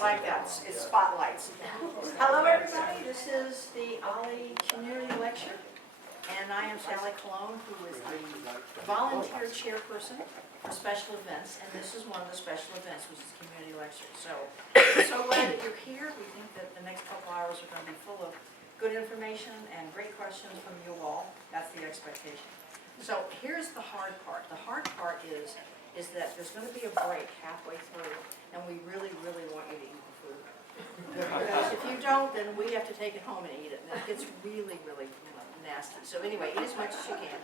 like that. It's spotlights. Hello, everybody. This is the OLLI Community Lecture, and I am Sally Cologne, who is the volunteer chairperson for special events, and this is one of the special events, which is the community lecture. So, I'm so glad that you're here. We think that the next couple hours are going to be full of good information and great questions from you all. That's the expectation. So here's the hard part. The hard part is that there's going to be a break halfway through, and we really, really want you to eat the food. Because if you don't, then we have to take it home and eat it, and it gets really, really nasty. So anyway, eat as much as you can.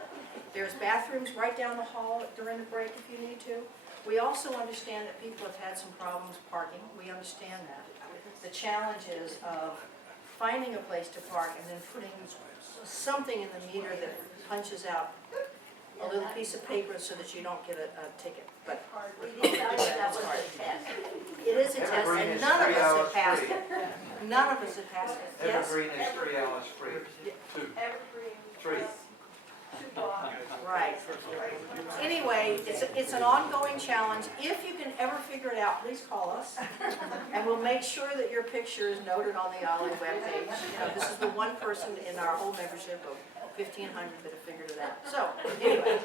There's bathrooms right down the hall during the break if you need to. We also understand that people have had some problems parking. We understand that. The challenge is of finding a place to park and then putting something in the meter that punches out a little piece of paper so that you don't get a ticket. But We decided that was a test. it is a test, and none of us have passed it. None of us have passed it. Yes? Evergreen is 3 hours free. 2. Evergreen. 3. 2 blocks. Right. Anyway, it's an ongoing challenge. If you can ever figure it out, please call us, and we'll make sure that your picture is noted on the OLLI webpage. You know, this is the one person in our whole membership of 1,500 that have figured it out. So, anyway,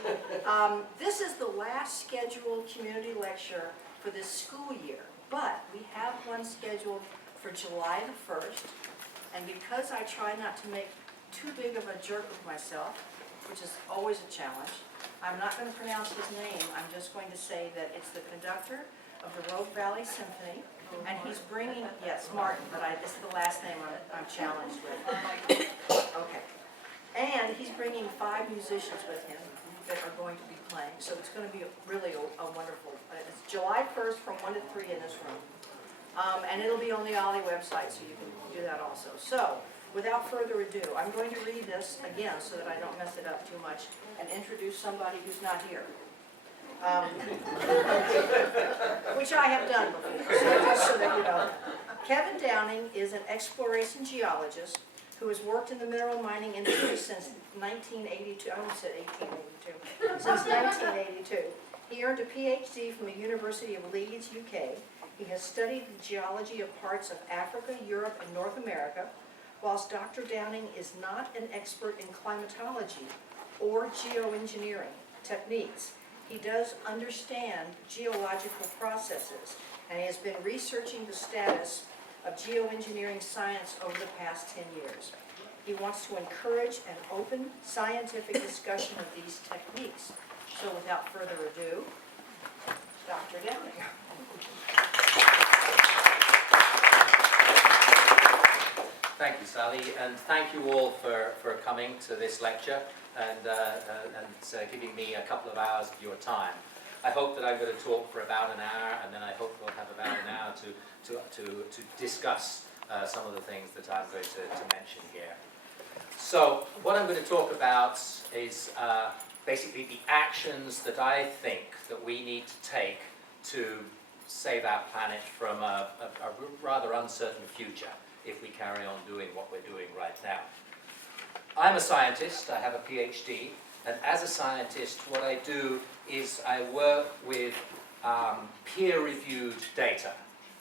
this is the last scheduled community lecture for this school year, but we have one scheduled for July the 1st, and because I try not to make too big of a jerk of myself, which is always a challenge, I'm not going to pronounce his name. I'm just going to say that it's the conductor of the Rogue Valley Symphony, and he's bringing, yes, Martin, but this is the last name I'm challenged with. Okay. And he's bringing 5 musicians with him that are going to be playing, so it's going to be really a wonderful, it's July 1st from 1 to 3 in this room. And it'll be on the OLLI website, so you can do that also. So, without further ado, I'm going to read this again so that I don't mess it up too much and introduce somebody who's not here. Which I have done before, so just so that you know. Kevin Downing is an exploration geologist who has worked in the mineral mining industry since 1982. I almost said 1882. Since 1982. He earned a PhD from the University of Leeds, UK. He has studied the geology of parts of Africa, Europe, and North America. Whilst Dr. Downing is not an expert in climatology or geoengineering techniques, he does understand geological processes, and he has been researching the status of geoengineering science over the past 10 years. He wants to encourage an open scientific discussion of these techniques. So without further ado, Dr. Downing. Thank you, Sally, and thank you all for coming to this lecture and giving me a couple of hours of your time. I hope that I'm going to talk for about an hour, and then I hope we'll have about an hour to discuss some of the things that I'm going to mention here. So what I'm going to talk about is basically the actions that I think that we need to take to save our planet from a rather uncertain future if we carry on doing what we're doing right now. I'm a scientist, I have a PhD, and as a scientist what I do is I work with peer-reviewed data.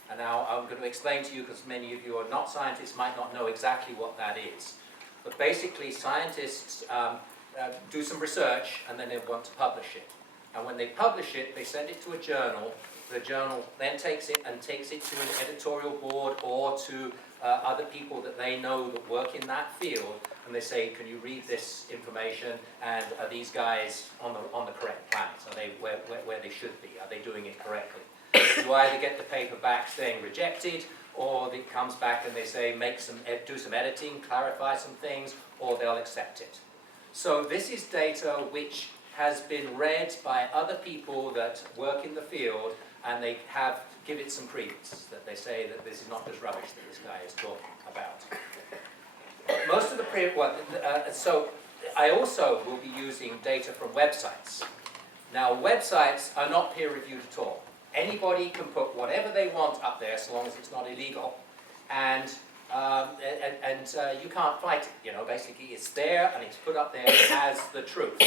And now I'm going to explain to you, because many of you are not scientists, might not know exactly what that is. But basically scientists do some research and then they want to publish it. And when they publish it, they send it to a journal. The journal then takes it to an editorial board or to other people that they know that work in that field, and they say, can you read this information, and are these guys on the correct planet? Are they where they should be? Are they doing it correctly? You either get the paper back saying rejected, or it comes back and they say do some editing, clarify some things, or they'll accept it. So this is data which has been read by other people that work in the field, and they give it some credence, that they say that this is not just rubbish that this guy is talking about. Most of the so I also will be using data from websites. Now websites are not peer-reviewed at all. Anybody can put whatever they want up there, so long as it's not illegal, and You can't fight it, you know, basically it's there and it's put up there as the truth.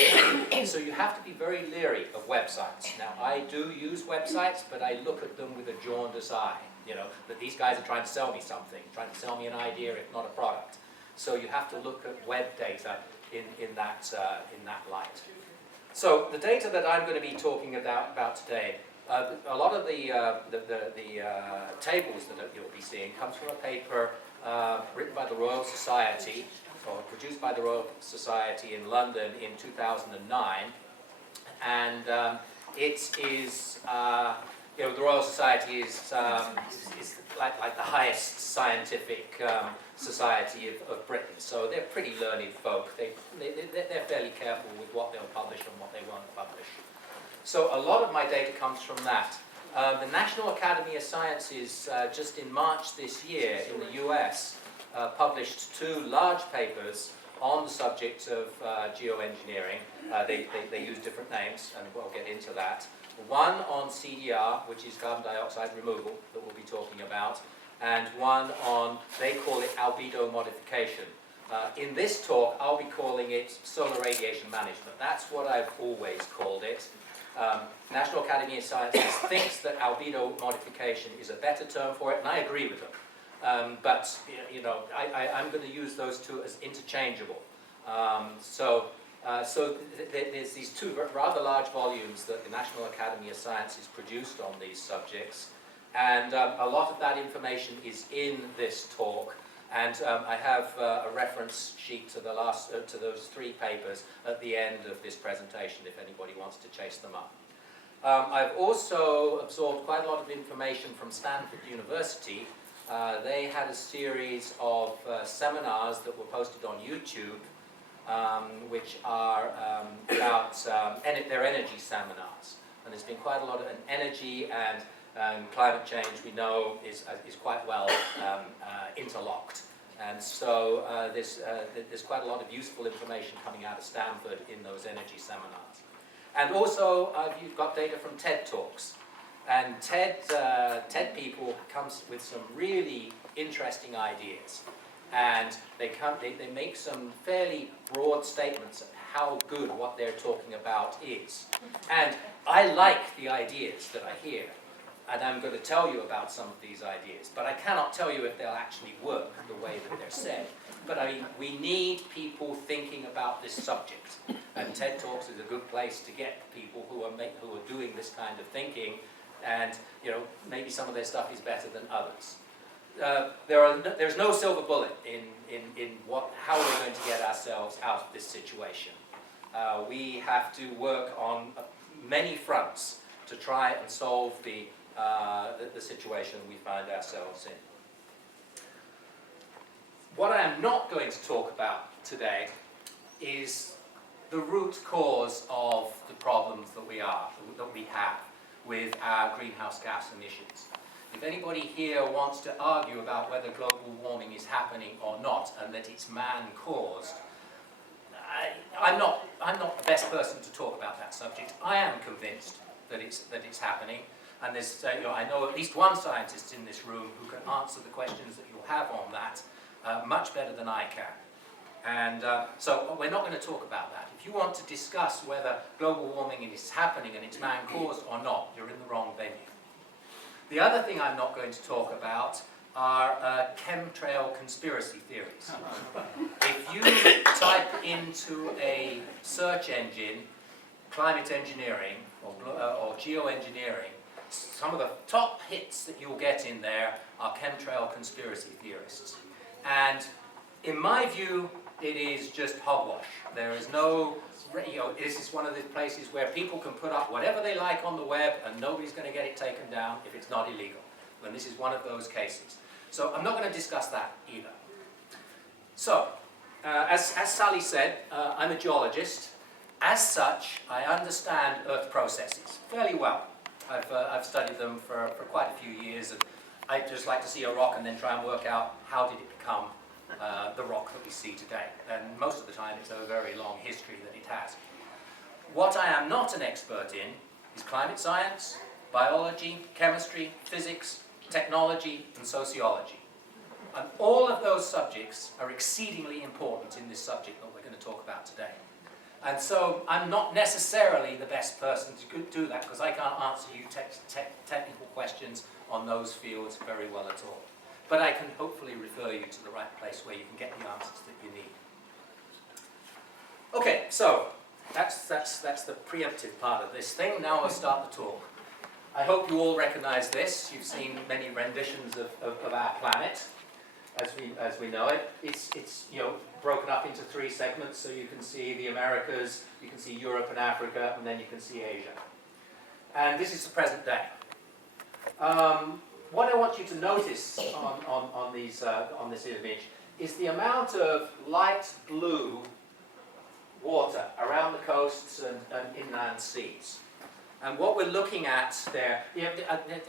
So you have to be very leery of websites. Now I do use websites, but I look at them with a jaundiced eye, you know, that these guys are trying to sell me something, trying to sell me an idea if not a product. So you have to look at web data in that light. So the data that I'm going to be talking about today, a lot of the tables that you'll be seeing comes from a paper written by the Royal Society, or produced by the Royal Society in London in 2009, and it is, you know, the Royal Society is like the highest scientific society of Britain, so they're pretty learned folk. They're fairly careful with what they'll publish and what they won't publish. So a lot of my data comes from that. The National Academy of Sciences, just in March this year in the US, published 2 large papers on the subject of geoengineering. They use different names, and we'll get into that. One on CDR, which is carbon dioxide removal, that we'll be talking about, and one on, they call it albedo modification. In this talk, I'll be calling it solar radiation management. That's what I've always called it. National Academy of Sciences thinks that albedo modification is a better term for it, and I agree with them. But you know, I'm going to use those two as interchangeable. So there's these 2 rather large volumes that the National Academy of Sciences produced on these subjects, and a lot of that information is in this talk. And I have a reference sheet to to those 3 papers at the end of this presentation, if anybody wants to chase them up. I've also absorbed quite a lot of information from Stanford University. They had a series of seminars that were posted on YouTube, which are about their energy seminars. And there's been quite a lot of energy and climate change, we know, is quite well interlocked. And so there's quite a lot of useful information coming out of Stanford in those energy seminars. And also, you've got data from TED Talks. And TED people comes with some really interesting ideas. And they make some fairly broad statements of how good what they're talking about is. And I like the ideas that I hear. And I'm going to tell you about some of these ideas, but I cannot tell you if they'll actually work the way that they're said. But I mean, we need people thinking about this subject, and TED Talks is a good place to get people who are doing this kind of thinking, and you know, maybe some of their stuff is better than others. There's no silver bullet in how we're going to get ourselves out of this situation. We have to work on many fronts to try and solve the situation we find ourselves in. What I am not going to talk about today is the root cause of the problems that we have with our greenhouse gas emissions. If anybody here wants to argue about whether global warming is happening or not, and that it's man-caused, I'm not the best person to talk about that subject. I am convinced that it's happening. And there's, you know, I know at least one scientist in this room who can answer the questions that you'll have on that much better than I can. And so we're not going to talk about that. If you want to discuss whether global warming is happening and it's man-caused or not, you're in the wrong venue. The other thing I'm not going to talk about are chemtrail conspiracy theories. If you type into a search engine climate engineering or geoengineering, some of the top hits that you'll get in there are chemtrail conspiracy theorists. And in my view, it is just hogwash. There is no, you know, this is one of the places where people can put up whatever they like on the web and nobody's going to get it taken down if it's not illegal. And this is one of those cases. So I'm not going to discuss that either. So, as Sally said, I'm a geologist. As such, I understand Earth processes fairly well. I've studied them for quite a few years, and I just like to see a rock and then try and work out how did it become the rock that we see today. And most of the time it's a very long history that it has. What I am not an expert in is climate science, biology, chemistry, physics, technology, and sociology. And all of those subjects are exceedingly important in this subject that we're going to talk about today. And so I'm not necessarily the best person to do that because I can't answer you technical questions on those fields very well at all. But I can hopefully refer you to the right place where you can get the answers that you need. Okay, so that's the preemptive part of this thing. Now I'll start the talk. I hope you all recognize this. You've seen many renditions of our planet as we know it. It's broken up into 3 segments, so you can see the Americas, you can see Europe and Africa, and then you can see Asia. And this is the present day. What I want you to notice on this image is the amount of light blue water around the coasts and inland seas. And what we're looking at there,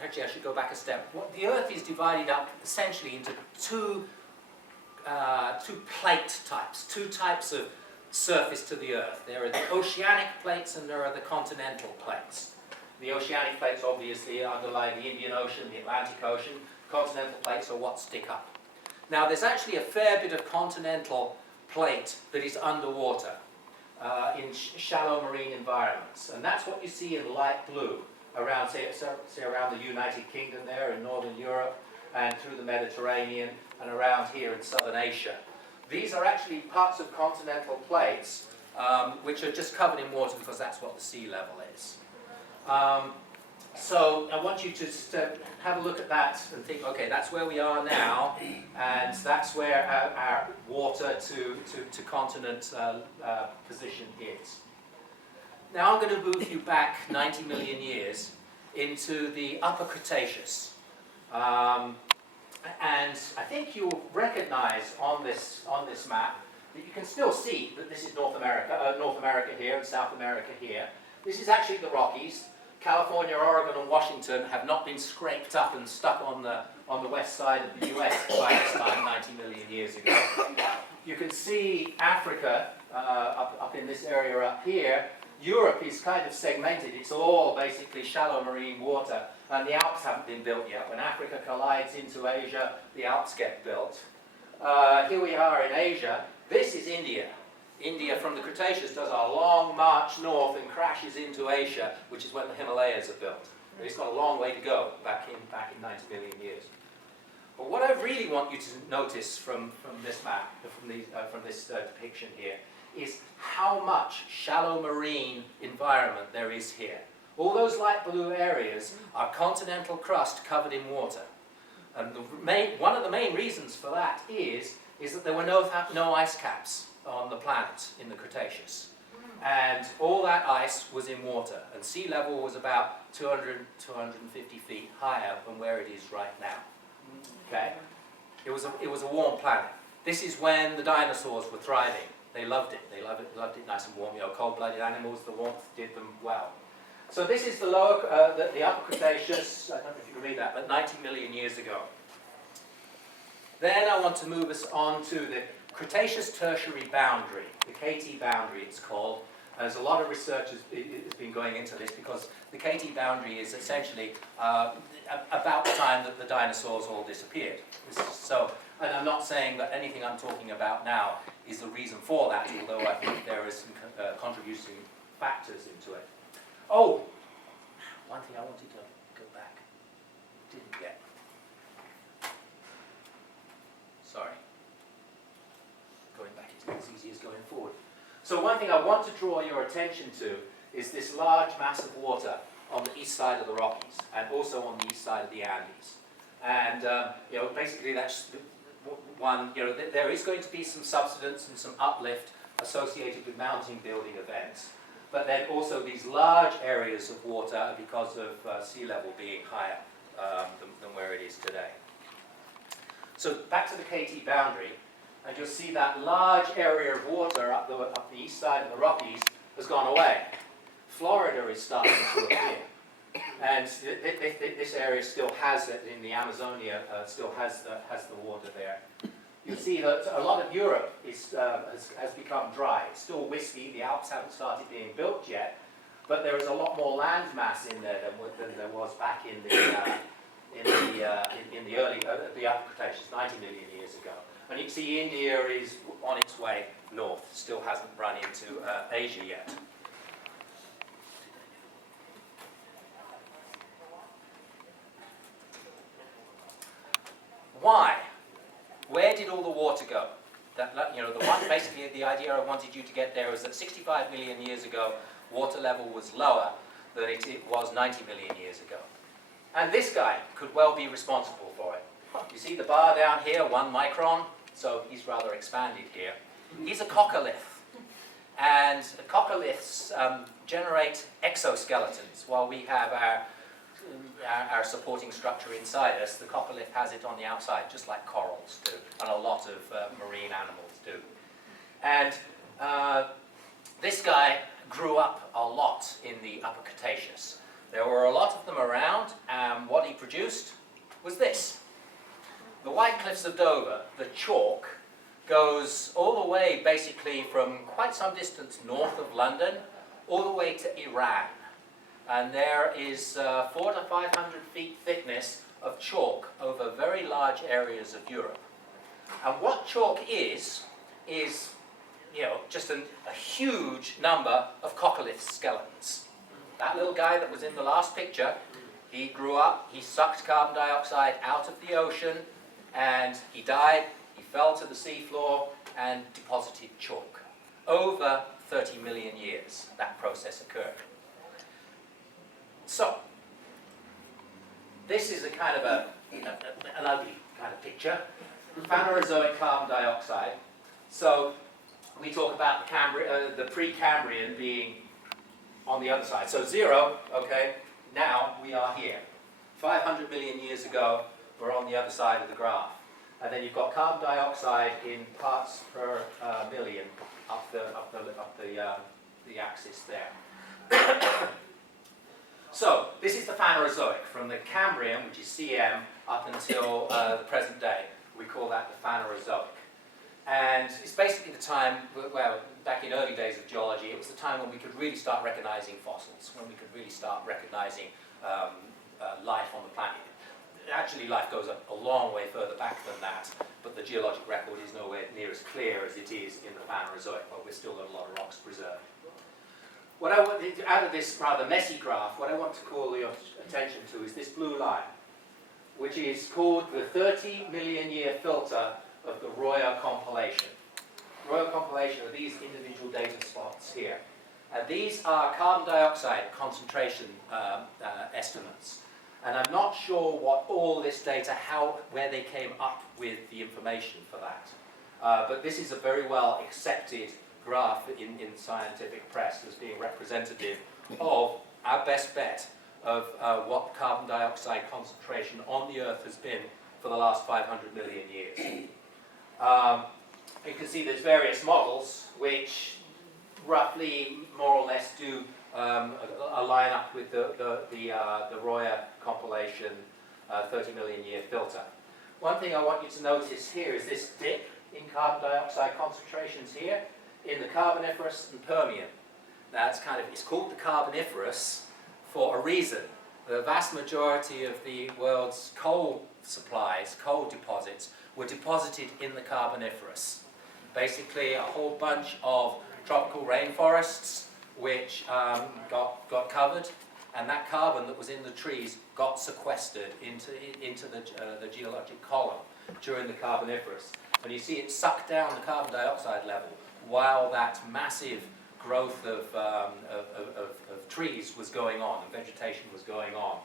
actually I should go back a step. The Earth is divided up essentially into two plate types, 2 types of surface to the Earth. There are the oceanic plates and there are the continental plates. The oceanic plates obviously underlie the Indian Ocean, the Atlantic Ocean. Continental plates are what stick up. Now there's actually a fair bit of continental plate that is underwater. In shallow marine environments, and that's what you see in light blue around, say around the United Kingdom there in Northern Europe and through the Mediterranean and around here in Southern Asia. These are actually parts of continental plates which are just covered in water because that's what the sea level is. So I want you to just have a look at that and think, okay, that's where we are now, and that's where our water to continent position is. Now I'm going to move you back 90 million years into the Upper Cretaceous. And I think you'll recognize on this map that you can still see that this is North America here and South America here. This is actually the Rockies. California, Oregon and Washington have not been scraped up and stuck on the west side of the US by this time, 90 million years ago. You can see Africa up in this area up here. Europe is kind of segmented. It's all basically shallow marine water, and the Alps haven't been built yet. When Africa collides into Asia, the Alps get built. Here we are in Asia. This is India. India from the Cretaceous does a long march north and crashes into Asia, which is when the Himalayas are built. It's got a long way to go back in 90 million years. But what I really want you to notice from this map, from this depiction here, is how much shallow marine environment there is here. All those light blue areas are continental crust covered in water. And one of the main reasons for that is that there were no ice caps on the planet in the Cretaceous. And all that ice was in water, and sea level was about 200, 250 feet higher than where it is right now. Okay? It was a warm planet. This is when the dinosaurs were thriving. They loved it. They loved it nice and warm. Cold-blooded animals, the warmth did them well. So this is the Upper Cretaceous, I don't know if you can read that, but 90 million years ago. Then I want to move us on to the Cretaceous Tertiary Boundary, the KT boundary it's called. There's a lot of research has been going into this because the KT boundary is essentially about the time that the dinosaurs all disappeared. And I'm not saying that anything I'm talking about now is the reason for that, although I think there are some contributing factors into it. Oh, one thing I wanted to go back, didn't get. Sorry. Going back isn't as easy as going forward. So one thing I want to draw your attention to is this large mass of water on the east side of the Rockies and also on the east side of the Andes. And basically that's one, there is going to be some subsidence and some uplift associated with mountain building events. But then also these large areas of water because of sea level being higher than where it is today. So back to the KT boundary. And you'll see that large area of water up the east side of the Rockies has gone away. Florida is starting to appear. And this area still has it, in the Amazonia, still has the water there. You'll see that a lot of Europe has become dry. It's still whiskey, the Alps haven't started being built yet, but there is a lot more land mass in there than there was back in the Upper Cretaceous. Bangladesh is 90 million years ago. And you can see India is on its way north, still hasn't run into Asia yet. Why? Where did all the water go? Basically the idea I wanted you to get there was that 65 million years ago, water level was lower than it was 90 million years ago. And this guy could well be responsible for it. You see the bar down here, 1 micron, so he's rather expanded here. He's a coccolith. And coccoliths generate exoskeletons, while we have our supporting structure inside us. The coccolith has it on the outside, just like corals do, and a lot of marine animals do. And this guy grew up a lot in the Upper Cretaceous. There were a lot of them around, and what he produced was this. The White Cliffs of Dover, the chalk, goes all the way basically from quite some distance north of London, all the way to Iran. And there is 400 to 500 feet thickness of chalk over very large areas of Europe. And what chalk is just a huge number of coccolith skeletons. That little guy that was in the last picture, he grew up, he sucked carbon dioxide out of the ocean, and he died, he fell to the seafloor and deposited chalk. Over 30 million years that process occurred. So, this is a kind of an ugly kind of picture. Phanerozoic carbon dioxide. So, we talk about the Precambrian being on the other side. So 0, okay, now we are here. 500 million years ago, we're on the other side of the graph. And then you've got carbon dioxide in parts per million up the axis there. So, this is the Phanerozoic, from the Cambrian, which is CM, up until the present day. We call that the Phanerozoic. And it's basically the time, well, back in early days of geology, it was the time when we could really start recognizing fossils, when we could really start recognizing life on the planet. Actually, life goes a long way further back than that, but the geologic record is nowhere near as clear as it is in the Phanerozoic, but we've still got a lot of rocks preserved. What I want, out of this rather messy graph, what I want to call your attention to is this blue line, which is called the 30 million year filter of the Royer compilation. Royer compilation are these individual data spots here. And these are carbon dioxide concentration estimates. And I'm not sure what all this data, where they came up with the information for that. But this is a very well accepted graph in scientific press as being representative of our best bet of what carbon dioxide concentration on the Earth has been for the last 500 million years. You can see there's various models which roughly more or less do line up with the Royer compilation 30 million year filter. One thing I want you to notice here is this dip in carbon dioxide concentrations here in the Carboniferous and Permian. That's it's called the Carboniferous for a reason. The vast majority of the world's coal supplies, coal deposits, were deposited in the Carboniferous. Basically a whole bunch of tropical rainforests which got covered, and that carbon that was in the trees got sequestered into the geologic column during the Carboniferous. And you see it sucked down the carbon dioxide level while that massive growth of trees was going on, and vegetation was going on.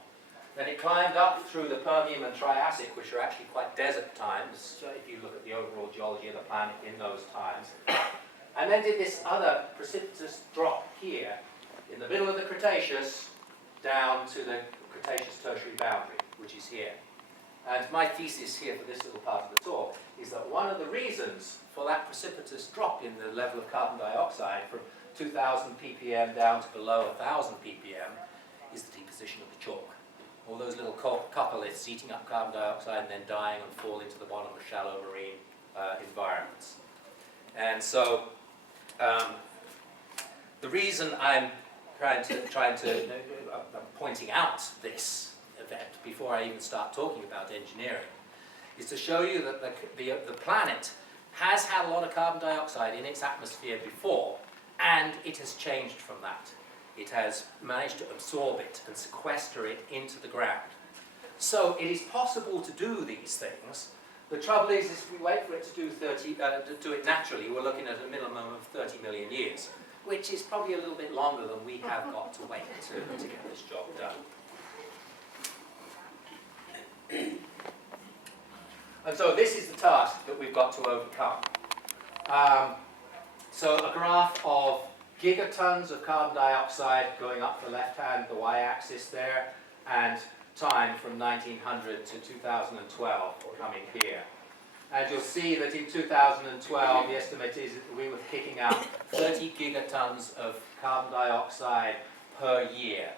Then it climbed up through the Permian and Triassic, which are actually quite desert times, if you look at the overall geology of the planet in those times. And then did this other precipitous drop here, in the middle of the Cretaceous, down to the Cretaceous tertiary boundary, which is here. And my thesis here for this little part of the talk is that one of the reasons for that precipitous drop in the level of carbon dioxide from 2,000 ppm down to below 1,000 ppm is the deposition of the chalk. All those little coccoliths eating up carbon dioxide and then dying and falling to the bottom of shallow marine environments. And so the reason I'm pointing out this event before I even start talking about engineering is to show you that the planet has had a lot of carbon dioxide in its atmosphere before, and it has changed from that. It has managed to absorb it and sequester it into the ground. So it is possible to do these things. The trouble is if we wait for it to do it naturally, we're looking at a minimum of 30 million years, which is probably a little bit longer than we have got to wait to get this job done. And so this is the task that we've got to overcome. So a graph of gigatons of carbon dioxide going up the left hand, the y-axis there, and time from 1900 to 2012 coming here. And you'll see that in 2012 the estimate is that we were kicking out 30 gigatons of carbon dioxide per year.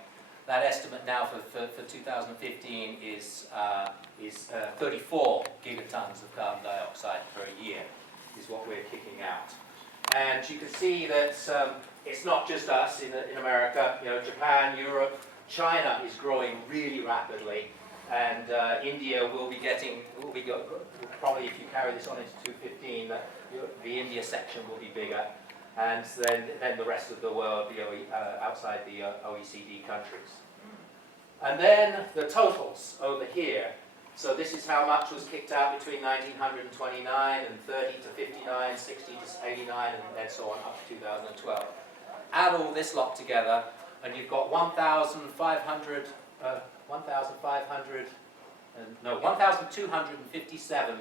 That estimate now for 2015 is 34 gigatons of carbon dioxide per year is what we're kicking out. And you can see that it's not just us in America. You know, Japan, Europe, China is growing really rapidly, and India will be probably, if you carry this on into 2015, the India section will be bigger, and then the rest of the world outside the OECD countries. And then the totals over here. So this is how much was kicked out between 1929 and 30 to 59, 60 to 89, and so on up to 2012. Add all this lot together, and you've got 1,257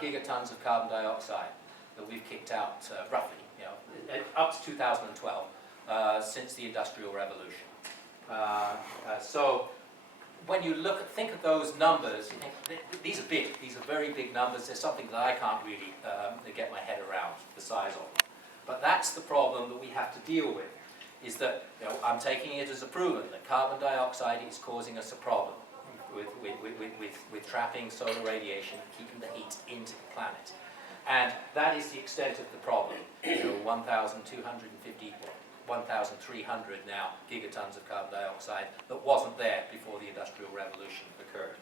gigatons of carbon dioxide that we've kicked out roughly, up to 2012, since the Industrial Revolution. So when you think of those numbers, you think these are big. These are very big numbers. There's something that I can't really get my head around the size of them. But that's the problem that we have to deal with. Is that I'm taking it as a proven that carbon dioxide is causing us a problem with trapping solar radiation and keeping the heat into the planet. And that is the extent of the problem. 1,300 now gigatons of carbon dioxide that wasn't there before the Industrial Revolution occurred.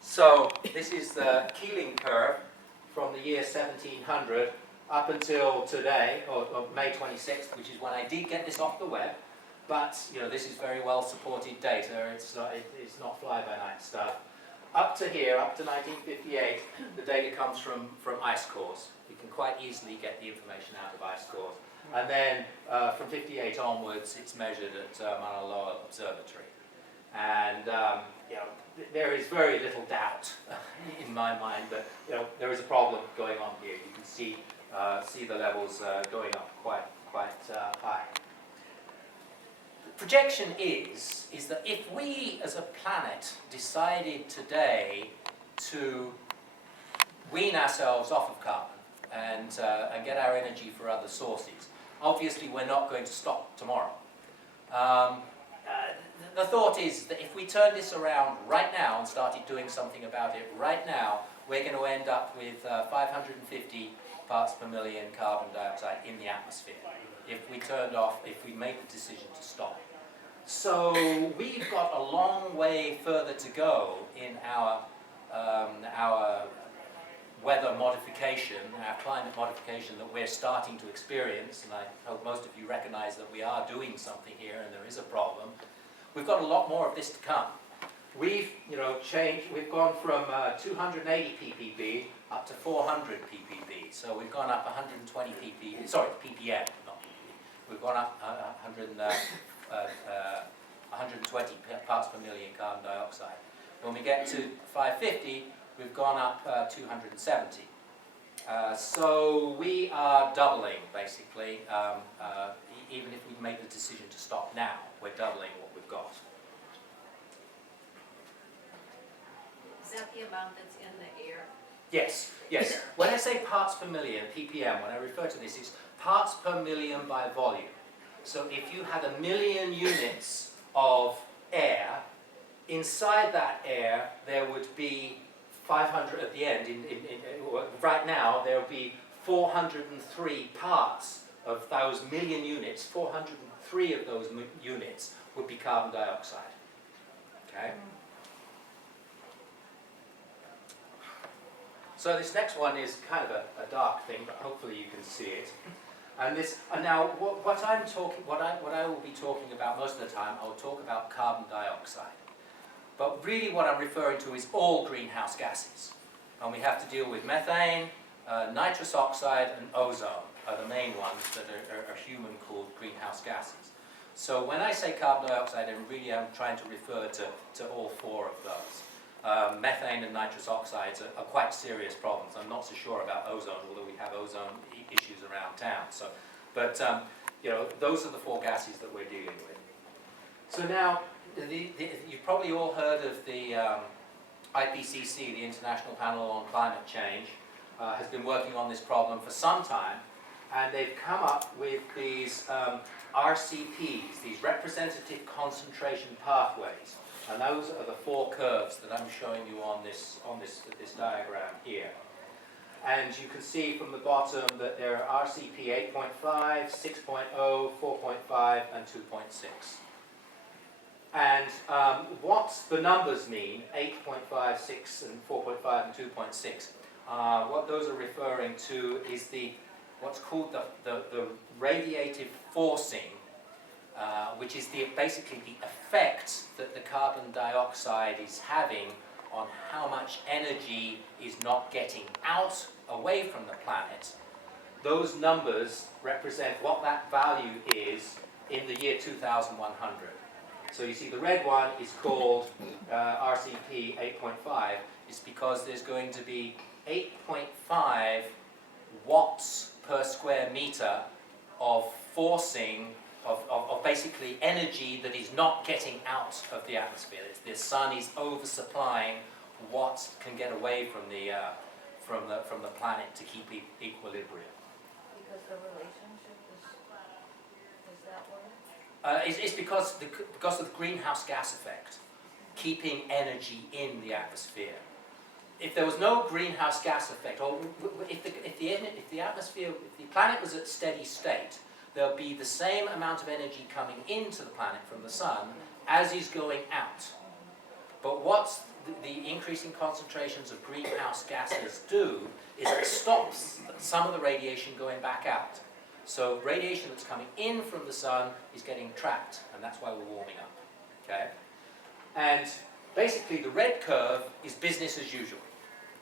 So this is the Keeling Curve from the year 1700 up until today, or May 26th, which is when I did get this off the web. But this is very well supported data. It's not fly-by-night stuff. Up to here, up to 1958, the data comes from ice cores. You can quite easily get the information out of ice cores. And then from 58 onwards, it's measured at Mauna Loa Observatory. And there is very little doubt in my mind that there is a problem going on here. You can see the levels going up quite high. Projection is that if we as a planet decided today to wean ourselves off of carbon and get our energy for other sources, obviously we're not going to stop tomorrow. The thought is that if we turn this around right now and started doing something about it right now, we're going to end up with 550 parts per million carbon dioxide in the atmosphere if we made the decision to stop. So we've got a long way further to go in our weather modification, our climate modification that we're starting to experience, and I hope most of you recognize that we are doing something here and there is a problem. We've got a lot more of this to come. We've we've gone from 280 ppb up to 400 ppb, so we've gone up 120 ppm, sorry, ppm, not ppb. We've gone up 120 parts per million carbon dioxide. When we get to 550, we've gone up 270. So we are doubling, basically. Even if we made the decision to stop now, we're doubling what we've got. Is that the amount that's in the air? Yes. When I say parts per million, ppm, when I refer to this, it's parts per million by volume. So if you had 1 million units of air, inside that air there would be 500 at the end. Right now there will be 403 parts of those 1 million units. 403 of those units would be carbon dioxide. Okay. So this next one is kind of a dark thing, but hopefully you can see it. And now what I will be talking about most of the time, I'll talk about carbon dioxide. But really what I'm referring to is all greenhouse gases. And we have to deal with methane, nitrous oxide and ozone are the main ones that are human called greenhouse gases. So when I say carbon dioxide, I'm trying to refer to all four of those. Methane and nitrous oxides are quite serious problems. I'm not so sure about ozone, although we have ozone issues around town. So, but you know, those are the four gases that we're dealing with. So now, you've probably all heard of the IPCC, the International Panel on Climate Change, has been working on this problem for some time, and they've come up with these RCPs, these representative concentration pathways, and those are the four curves that I'm showing you on this diagram here. And you can see from the bottom that there are RCP 8.5, 6.0, 4.5, and 2.6. And what the numbers mean, 8.5, 6, and 4.5, and 2.6, what those are referring to is what's called the radiative forcing, which is basically the effect that the carbon dioxide is having on how much energy is not getting out away from the planet. Those numbers represent what that value is in the year 2100. So you see the red one is called RCP 8.5. It's because there's going to be 8.5 watts per square meter of forcing, of basically energy that is not getting out of the atmosphere. The sun is oversupplying what can get away from the planet to keep equilibrium. Because the relationship is that way? It's because of the greenhouse gas effect, keeping energy in the atmosphere. If there was no greenhouse gas effect, or if the planet was at steady state, there'll be the same amount of energy coming into the planet from the sun as is going out. But what the increasing concentrations of greenhouse gases do is it stops some of the radiation going back out. So radiation that's coming in from the sun is getting trapped, and that's why we're warming up. Okay? And basically the red curve is business as usual.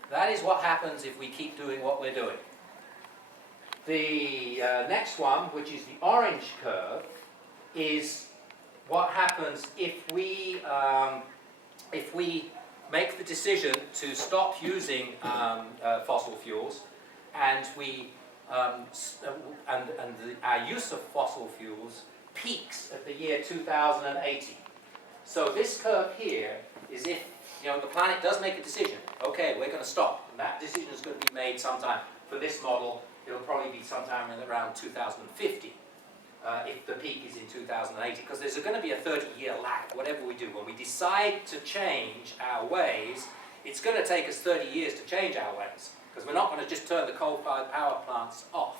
That is what happens if we keep doing what we're doing. The next one, which is the orange curve, is what happens if we make the decision to stop using fossil fuels, and our use of fossil fuels peaks at the year 2080. So this curve here is if the planet does make a decision. Okay, we're going to stop, and that decision is going to be made sometime. For this model, it'll probably be sometime around 2050, if the peak is in 2080, because there's going to be a 30-year lag, whatever we do. When we decide to change our ways, it's going to take us 30 years to change our ways, because we're not going to just turn the coal-fired power plants off.